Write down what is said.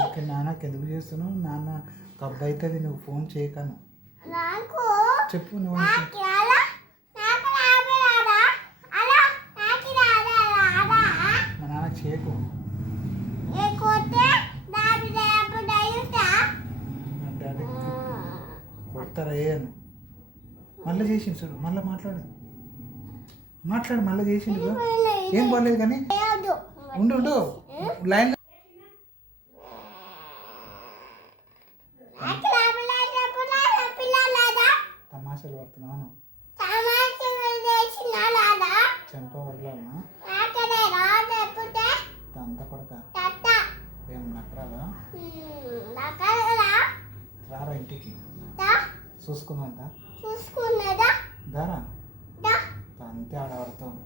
Okay నాన్నకి ఎందుకు చేస్తున్నావు? నాన్న కబ్బు అవుతుంది, నువ్వు ఫోన్ చేయకను. చెప్పు నువ్వు. మా నాన్న చేయకు. డాడీ కొడతారా అని మళ్ళీ చేసిండు చూడు. మళ్ళీ మాట్లాడు మళ్ళీ చేసిండు. ఏం బాగలేదు కానీ ఉండు లైన్. తమాషాలు పడుతున్నాను. చెంప వదలాలనా? అంత కొడక ఏం నక్కరాలా? రారా ఇంటికి చూసుకున్నంత దారా అంతే ఆడబడతావు.